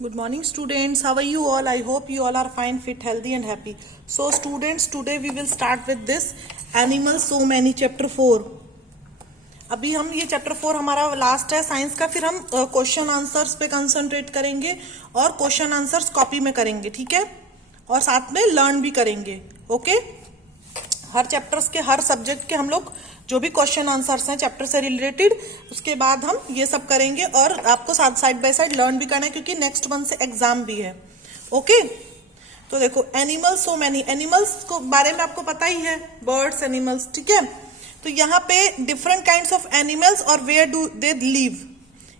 Good morning students, how are you all? I hope you all are fine, fit, healthy and happy. So students, today we will start with this Animals So Many chapter 4. अभी हम ये chapter 4 हमारा last है science का, फिर हम question answers पे concentrate करेंगे और क्वेश्चन आंसर्स कॉपी में करेंगे, ठीक है, और साथ में लर्न भी करेंगे। ओके, हर चैप्टर्स के हर सब्जेक्ट के हम लोग जो भी क्वेश्चन आंसर्स हैं चैप्टर से रिलेटेड, उसके बाद हम ये सब करेंगे और आपको साथ साइड बाय साइड लर्न भी करना है क्योंकि नेक्स्ट मंथ से एग्जाम भी है। ओके, तो देखो एनिमल्स सो मैनी, एनिमल्स को बारे में आपको पता ही है, बर्ड्स, एनिमल्स, ठीक है। तो यहाँ पे डिफरेंट काइंड्स ऑफ एनिमल्स और वेयर डू दे लिव,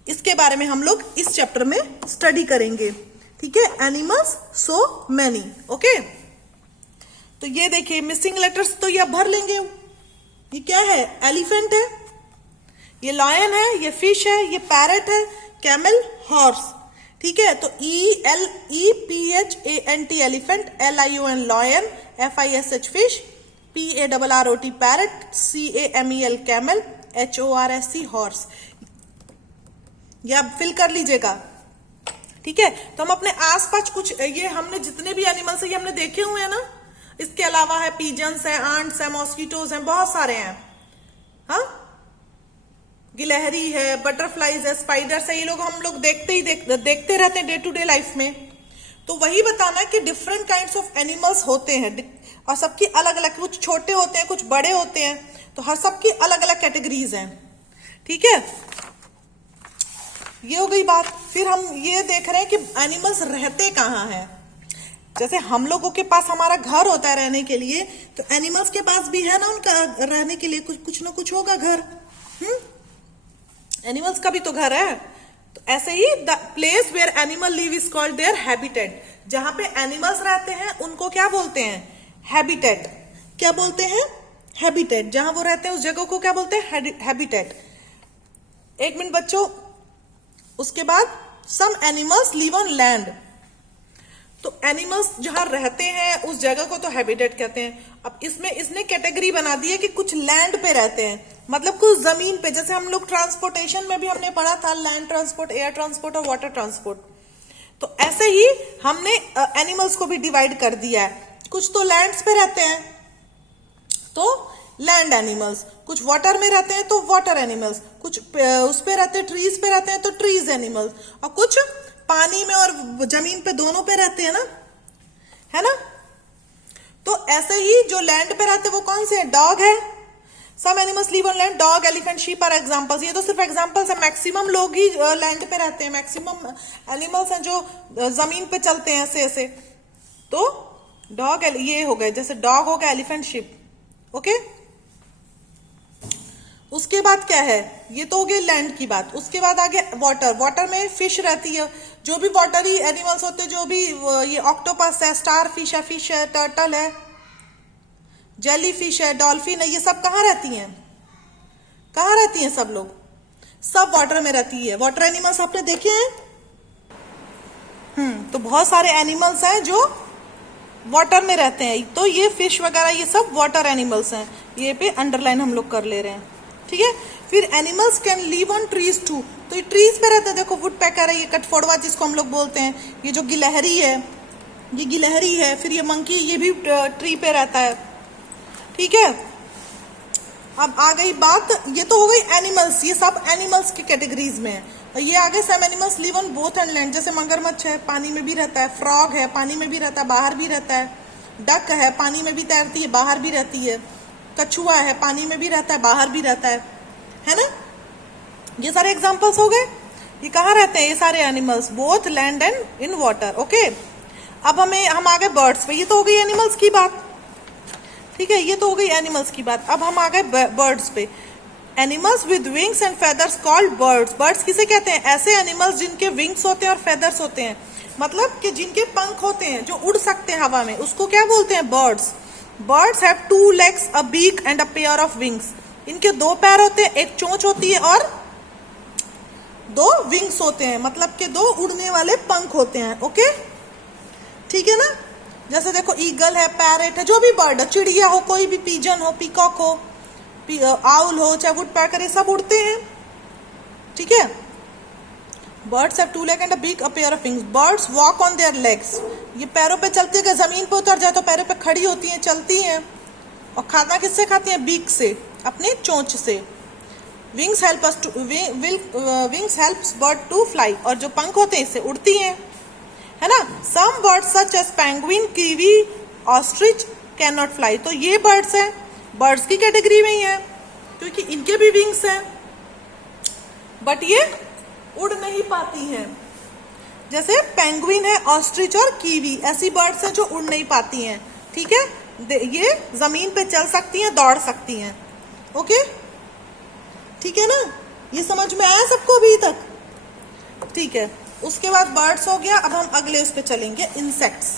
इसके बारे में हम लोग इस चैप्टर में स्टडी करेंगे, ठीक है। Animals so many, okay. तो ये देखिए मिसिंग लेटर्स तो ये भर लेंगे। ये क्या है? एलिफेंट है, ये लॉयन है, ये फिश है, ये पैरट है, कैमल, हॉर्स, ठीक है। तो ELEPHANT elephant, LION lion, FISH fish, PARROT parrot, CAMEL camel, HORSE horse. ये आप फिल कर लीजिएगा, ठीक है। तो हम अपने आसपास कुछ ये हमने जितने भी एनिमल्स है ये हमने देखे हुए हैं ना, इसके अलावा है पीजन्स है, आंट्स है, मॉस्किटोज हैं, बहुत सारे हैं, हाँ, गिलहरी है, बटरफ्लाईज है, स्पाइडर्स है, ये लोग हम लोग देखते रहते हैं डे टू डे लाइफ में। तो वही बताना है कि डिफरेंट काइंड्स ऑफ एनिमल्स होते हैं और सबकी अलग अलग, कुछ छोटे होते हैं, कुछ बड़े होते हैं, तो हर सबकी अलग अलग कैटेगरीज हैं, ठीक है। ये हो गई बात। फिर हम ये देख रहे हैं कि एनिमल्स रहते कहाँ हैं। जैसे हम लोगों के पास हमारा घर होता है रहने के लिए, तो एनिमल्स के पास भी है ना उनका रहने के लिए कुछ ना कुछ होगा घर। एनिमल्स का भी तो घर है। तो ऐसे ही the place where animal live is called their habitat. जहां पे एनिमल्स रहते हैं उनको क्या बोलते हैं? हैबिटेट। क्या बोलते हैं? हैबिटेट। जहां वो रहते हैं उस जगह को क्या बोलते हैं? हैबिटेट। एक मिनट बच्चों, उसके बाद some animals live on land. तो एनिमल्स जहां रहते हैं उस जगह को तो हैबिटेट कहते हैं। अब इसमें इसने कैटेगरी बना दी है कि कुछ लैंड पे रहते हैं, मतलब कुछ जमीन पे। जैसे हम लोग ट्रांसपोर्टेशन में भी हमने पढ़ा था लैंड ट्रांसपोर्ट, एयर ट्रांसपोर्ट और वाटर ट्रांसपोर्ट। तो ऐसे ही हमने एनिमल्स को भी डिवाइड कर दिया है। कुछ तो लैंड्स पे रहते हैं तो लैंड एनिमल्स, कुछ वाटर में रहते हैं तो वाटर एनिमल्स, कुछ उस पे रहते हैं, ट्रीज पे रहते हैं तो ट्रीज एनिमल्स, और कुछ पानी में और जमीन पे दोनों पे रहते हैं ना, है ना। तो ऐसे ही जो लैंड पे रहते हैं वो कौन से हैं? डॉग है। Some animals live on land, dog, elephant, sheep are examples. ये तो सिर्फ एग्जांपल्स है, मैक्सिमम लोग ही लैंड पे रहते हैं, मैक्सिमम एनिमल्स हैं जो जमीन पे चलते हैं ऐसे ऐसे। तो डॉग ये हो गए, जैसे डॉग हो गया, एलिफेंट, शीप, ओके। उसके बाद क्या है? ये तो हो गई लैंड की बात। उसके बाद आगे वाटर। वाटर में फिश रहती है, जो भी वाटरी एनिमल्स होते हैं, जो भी ये ऑक्टोपस है, स्टार फिश है, टर्टल है, जेली फिश है, डॉल्फिन है, ये सब कहाँ रहती हैं? कहाँ रहती हैं सब लोग? सब वाटर में रहती है। वाटर एनिमल्स आपने देखे हैं? तो बहुत सारे एनिमल्स हैं जो वाटर में रहते हैं। तो ये फिश वगैरह ये सब वाटर एनिमल्स हैं। ये पे अंडरलाइन हम लोग कर ले रहे हैं, ठीक है। फिर animals can live on trees too. तो ये ट्रीज पे रहते हैं। देखो वुड पैकर है, ये कठफोड़वा जिसको हम लोग बोलते हैं, ये जो गिलहरी है, ये गिलहरी है। फिर ये मंकी, ये भी ट्री पे रहता है, ठीक है। अब आ गई बात, ये तो हो गई एनिमल्स, ये सब एनिमल्स की कैटेगरीज में है। ये आगे some animals live on both and land. जैसे मगरमच्छ है, पानी में भी रहता है, फ्रॉग है, पानी में भी रहता है, बाहर भी रहता है, डक है, पानी में भी तैरती है, बाहर भी रहती है, कछुआ है, पानी में भी रहता है, बाहर भी रहता है ना। ये सारे एग्जांपल्स हो गए। ये कहाँ रहते हैं ये सारे animals? Both land and in water, okay. अब हम आ गए बर्ड्स पे। ये तो हो गई एनिमल्स की बात, ठीक है, ये तो हो गई एनिमल्स की बात। अब हम आ गए बर्ड्स पे। Animals with wings and feathers called birds. Birds किसे कहते हैं? ऐसे एनिमल्स जिनके विंग्स होते हैं और फेदर्स होते हैं, मतलब कि जिनके पंख होते हैं, जो उड़ सकते हैं हवा में, उसको क्या बोलते हैं? Birds. Birds have 2 legs, a beak and a pair of wings. इनके 2 पैर होते हैं, एक चोंच होती है और 2 विंग्स होते हैं, मतलब कि 2 उड़ने वाले पंख होते हैं, ओके, ठीक है ना। जैसे देखो ईगल है, पैरेट है, जो भी बर्ड है, चिड़िया हो, कोई भी पीजन हो, पीकॉक हो, आउल हो, चाहे वुड पैकर, ये सब उड़ते हैं, ठीक है। Birds have 2 legs and a beak, a pair of wings. Birds walk on their legs, ये पैरों पे चलती है, जमीन पे उतर जाए तो पैरों पे खड़ी होती हैं, चलती हैं। और खाना किससे खाती हैं? बीक से, अपने चोंच से। Wings help us to wings helps bird to fly, और जो पंख होते हैं इससे उड़ती हैं, है ना। Some birds such as penguin, kiwi, ostrich can not fly. तो ये बर्ड्स हैं, बर्ड्स की कैटेगरी में ही है क्योंकि इनके भी विंग्स हैं, बट ये उड़ नहीं पाती हैं। जैसे पेंगुइन है, ऑस्ट्रिच और कीवी, ऐसी बर्ड्स हैं जो उड़ नहीं पाती हैं, ठीक है। ये जमीन पे चल सकती हैं, दौड़ सकती हैं, ओके, ठीक है ना। ये समझ में आया सबको अभी तक? ठीक है। उसके बाद बर्ड्स हो गया। अब हम अगले उस पे चलेंगे, इंसेक्ट्स।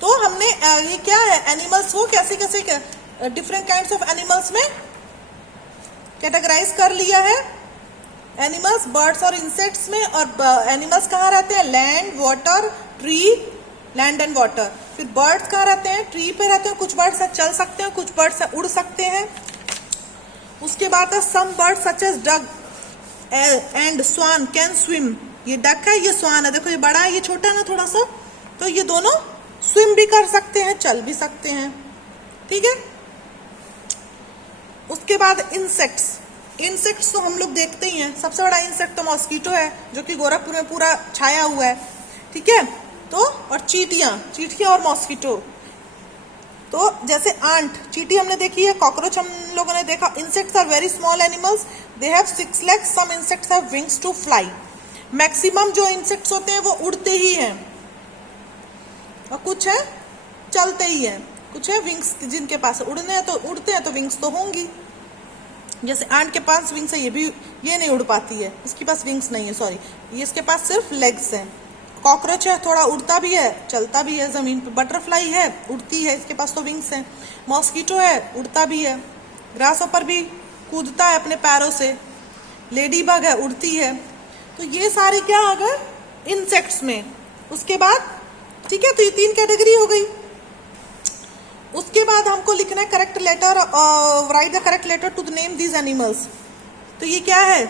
तो हमने ये क्या है, एनिमल्स को कैसे कैसे डिफरेंट काइंड्स ऑफ एनिमल्स में कैटेगराइज कर लिया है। एनिमल्स बर्ड्स और इंसेक्ट्स में। और एनिमल्स कहाँ रहते हैं? Land, water, tree, land and water. फिर बर्ड्स कहाँ रहते हैं? ट्री पे रहते हैं। कुछ बर्ड्स चल सकते हैं, कुछ बर्ड्स उड़ सकते हैं। उसके बाद है some birds such as duck and swan can swim. ये डक है, ये स्वान है, देखो ये बड़ा है, ये छोटा है ना थोड़ा सा, तो ये दोनों स्विम भी कर सकते हैं, चल भी सकते हैं, ठीक है। उसके बाद इंसेक्ट्स। इंसेक्ट्स तो हम लोग देखते ही हैं। सबसे बड़ा इंसेक्ट तो मॉस्किटो है, जो कि गोरखपुर में पूरा छाया हुआ है, ठीक है। तो और चींटियां और मॉस्किटो। तो जैसे आंट, चींटी हमने देखी है, कॉकरोच हम लोगों ने देखा। Insects are very small animals, they have 6 legs, some insects have wings to fly. Maximum जो इंसेक्ट्स होते हैं वो उड़ते ही हैं, और कुछ है चलते ही हैं, कुछ है विंग्स जिनके पास उड़ने हैं, तो उड़ते हैं तो विंग्स तो होंगी। जैसे आंट के पास विंग्स है, ये नहीं उड़ पाती है, इसके पास विंग्स नहीं है, सॉरी, ये इसके पास सिर्फ लेग्स हैं। कॉकरोच है, थोड़ा उड़ता भी है, चलता भी है जमीन पे। बटरफ्लाई है, उड़ती है, इसके पास तो विंग्स हैं। मॉस्किटो है, उड़ता भी है। ग्रासहॉपर भी कूदता है अपने पैरों से। लेडी बग है, उड़ती है। तो ये सारे क्या आ गए? इंसेक्ट्स में। उसके बाद, ठीक है, तो ये 3 कैटेगरी हो गई। उसके बाद हमको लिखना है correct letter, write the correct letter to name these animals. तो ये क्या है?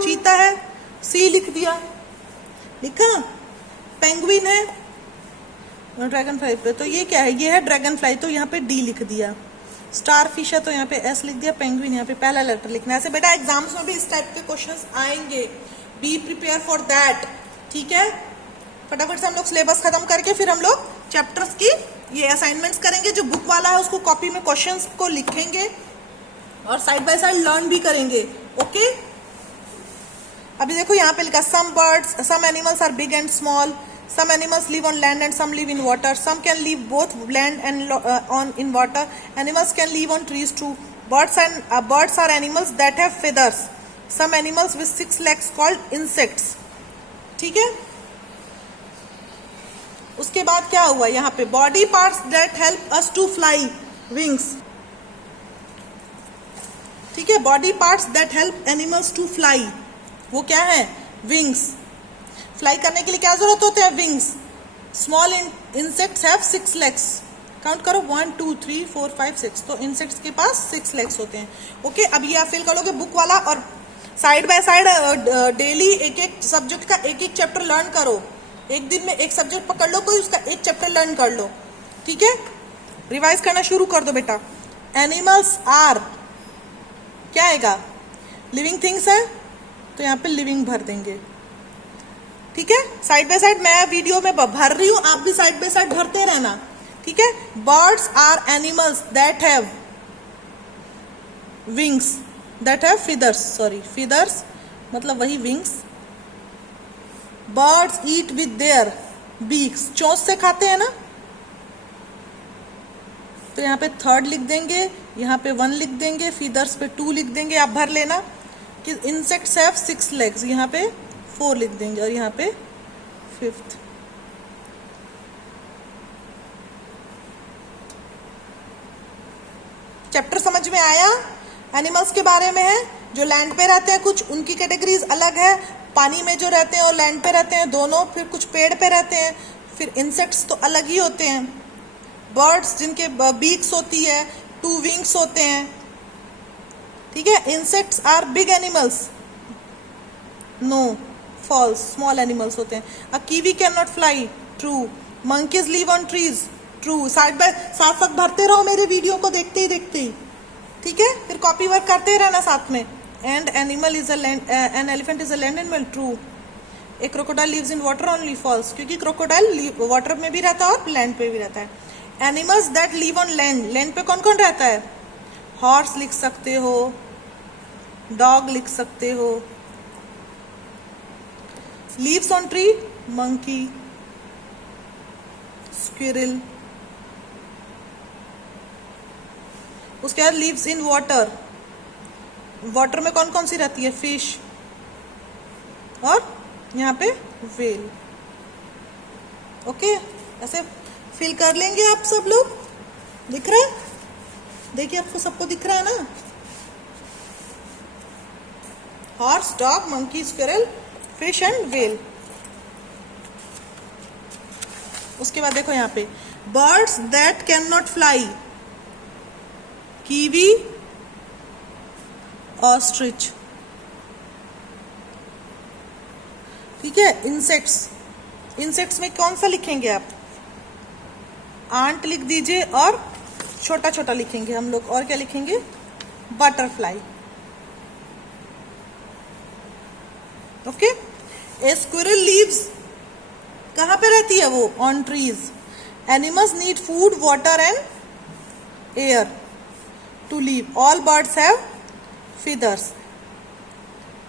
चीता है, सी लिख दिया, लिखा। पेंगुइन है, ड्रैगन फ्लाई पे, तो ये क्या है? ये है ड्रैगन फ्लाई, तो यहाँ पे डी लिख दिया। स्टार फिश है तो यहाँ पे एस लिख दिया। पेंगुइन यहाँ पे पहला लेटर लिखना है। ऐसे बेटा एग्जाम्स में भी इस टाइप के क्वेश्चंस आएंगे, बी प्रिपेयर फॉर दैट, ठीक है। फटाफट से हम लोग सिलेबस खत्म करके फिर हम लोग चैप्टर्स की ये असाइनमेंट्स करेंगे। जो बुक वाला है उसको कॉपी में क्वेश्चंस को लिखेंगे और साइड बाय साइड लर्न भी करेंगे, ओके। अभी देखो यहाँ पे लिखा some animals are big and small, some animals live on land and some live in water, some can live both land and in water, animals can live on trees too. Birds are animals that have feathers, some animals with 6 legs called insects, ठीक है। उसके बाद क्या हुआ यहाँ पे? body parts that help us to fly, wings, ठीक है। body parts that help animals to fly, वो क्या है? wings। फ्लाई करने के लिए क्या जरूरत होते हैं? Wings. Small insects have 6 legs, count करो 1 2 3 4 5 6, तो इंसेक्ट्स के पास 6 legs होते हैं, ओके। अब ये आप फिल कर लोगे बुक वाला, और साइड बाय साइड डेली एक एक सब्जेक्ट का एक एक चैप्टर लर्न करो। एक दिन में एक सब्जेक्ट पकड़ लो, कोई उसका एक चैप्टर लर्न कर लो, ठीक है। रिवाइज करना शुरू कर दो बेटा। एनिमल्स आर, क्या आएगा? लिविंग थिंग्स है, तो यहाँ पे लिविंग भर देंगे, ठीक है। साइड बाय साइड मैं वीडियो में भर रही हूं, आप भी साइड बाय साइड भरते रहना, ठीक है। Birds are animals that have wings, that have feathers, sorry feathers मतलब वही wings. Birds eat with their beaks, चोंच से खाते हैं ना, तो यहाँ पे 3rd लिख देंगे, यहाँ पे 1 लिख देंगे, फीदर्स पे 2 लिख देंगे। आप भर लेना कि इंसेक्ट्स हैव 6 legs, यहाँ पे 4 लिख देंगे, और यहाँ पे 5th। चैप्टर समझ में आया? एनिमल्स के बारे में है। जो लैंड पे रहते हैं कुछ, उनकी कैटेगरीज अलग है। पानी में जो रहते हैं और लैंड पे रहते हैं दोनों। फिर कुछ पेड़ पे रहते हैं। फिर इंसेक्ट्स तो अलग ही होते हैं। बर्ड्स जिनके बीक्स होती है, 2 विंग्स होते हैं, ठीक है। Insects are big animals, no. False, small animals होते हैं. A kiwi can not fly, true. Monkeys live on trees, true. साथ साथ भरते रहो मेरे वीडियो को देखते ही देखते ही, ठीक है. फिर कॉपी वर्क करते ही रहना साथ में. And animal is an elephant is a land animal, true. A crocodile lives in water only, false. क्योंकि क्रोकोडाइल वाटर में भी रहता है और लैंड पे भी रहता है. Animals that live on land, land पे कौन कौन रहता है? हॉर्स लिख सकते हो, डॉग लिख सकते हो. Leaves on tree, monkey, squirrel. उसके बाद लीव्स इन वाटर, वाटर में कौन कौन सी रहती है? फिश, और यहाँ पे व्हेल. ओके, ऐसे फिल कर लेंगे आप सब लोग. दिख रहा है? देखिए आपको सबको दिख रहा है ना? Horse, dog, monkey, squirrel, fish and whale. उसके बाद देखो यहाँ पे birds that can not fly, kiwi, ostrich. ठीक है. इंसेक्ट्स, इंसेक्ट्स में कौन सा लिखेंगे आप? आंट लिख दीजिए और छोटा छोटा लिखेंगे हम लोग. और क्या लिखेंगे? Butterfly. Okay. A squirrel lives, कहां पे रहती है वो? On trees. Animals need food, water and air to live. All birds have feathers.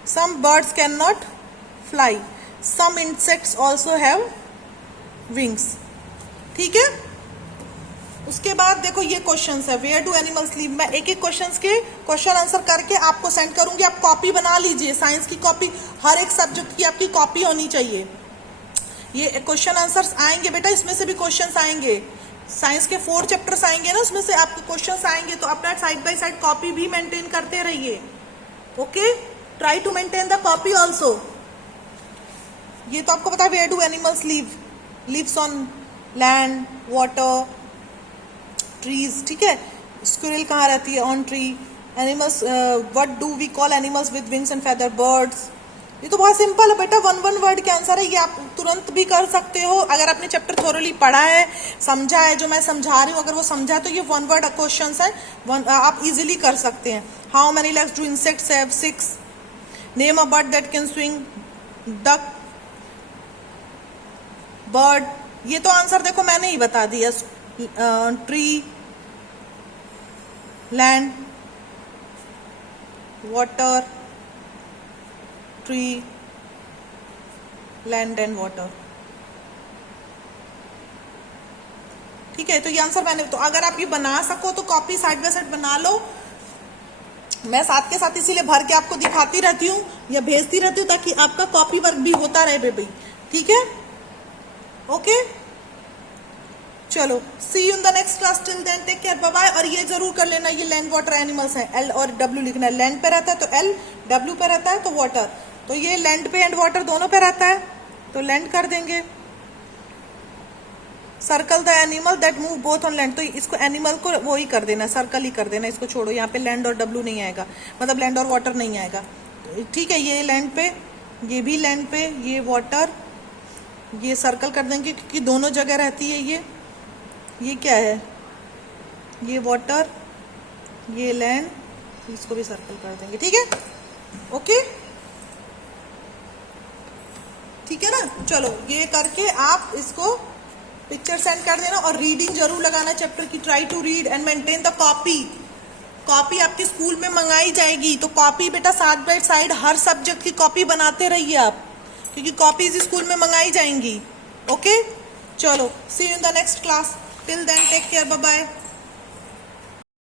Some birds cannot fly. Some insects also have wings. ठीक है. उसके बाद देखो ये क्वेश्चंस है. Where do animals live. मैं एक एक क्वेश्चंस के क्वेश्चन आंसर करके आपको सेंड करूंगी. आप कॉपी बना लीजिए. साइंस की कॉपी, हर एक सब्जेक्ट की आपकी कॉपी होनी चाहिए. ये क्वेश्चन आंसर्स आएंगे बेटा, इसमें से भी क्वेश्चंस आएंगे. साइंस के 4 चैप्टर्स आएंगे ना, उसमें से आपके क्वेश्चंस आएंगे. तो अपना साइड बाय साइड कॉपी भी मेंटेन करते रहिए. Okay, try to maintain the copy also. ये तो आपको पता है. Where do animals live, lives on land, water, trees. ठीक है. स्क्विरल कहाँ रहती है? On tree. Animals, what do we call animals with wings and feather? Birds. ये तो बहुत सिंपल है बेटा, 1 वर्ड के आंसर है. ये आप तुरंत भी कर सकते हो अगर आपने चैप्टर थोरली पढ़ा है, समझा है. जो मैं समझा रही हूँ अगर वो समझा तो ये 1 वर्ड क्वेश्चन है. आप इजीली कर सकते हैं. How many legs do insects have? 6. Name a bird that can swing, duck, bird. ये तो आंसर देखो मैंने ही बता दिया. Tree, land, water, tree, land and water. ठीक है. तो ये आंसर मैंने, तो अगर आप ये बना सको तो कॉपी साइड बाय साइड बना लो. मैं साथ के साथ इसीलिए भर के आपको दिखाती रहती हूँ या भेजती रहती हूँ ताकि आपका कॉपी वर्क भी होता रहे बेबी. ठीक है. ओके, चलो, see you in the next class. Till then take care, bye bye. और ये जरूर कर लेना, ये लैंड वाटर एनिमल्स हैं. एल और डब्ल्यू लिखना है. लैंड पे रहता है तो एल, डब्ल्यू पे रहता है तो वाटर. तो ये लैंड पे एंड वाटर दोनों पे रहता है तो लैंड कर देंगे. Circle the animal that move both on land. तो इसको एनिमल को वो ही कर देना, सर्कल ही कर देना. इसको छोड़ो, यहाँ पे लैंड और डब्ल्यू नहीं आएगा, मतलब लैंड और वाटर नहीं आएगा. ठीक है. ये लैंड पे, ये भी लैंड पे, ये वाटर, ये सर्कल कर देंगे क्योंकि दोनों जगह रहती है. ये क्या है? ये वाटर, ये लैंड, इसको भी सर्कल कर देंगे. ठीक है. ओके, ठीक है ना. चलो, ये करके आप इसको पिक्चर सेंड कर देना और रीडिंग जरूर लगाना चैप्टर की. Try to read and maintain the copy. Copy आपके स्कूल में मंगाई जाएगी तो कॉपी बेटा साइड बाय साइड हर सब्जेक्ट की कॉपी बनाते रहिए आप, क्योंकि कॉपीज स्कूल में मंगाई जाएंगी. ओके, चलो, see you in the next class. Till then take care, bye bye.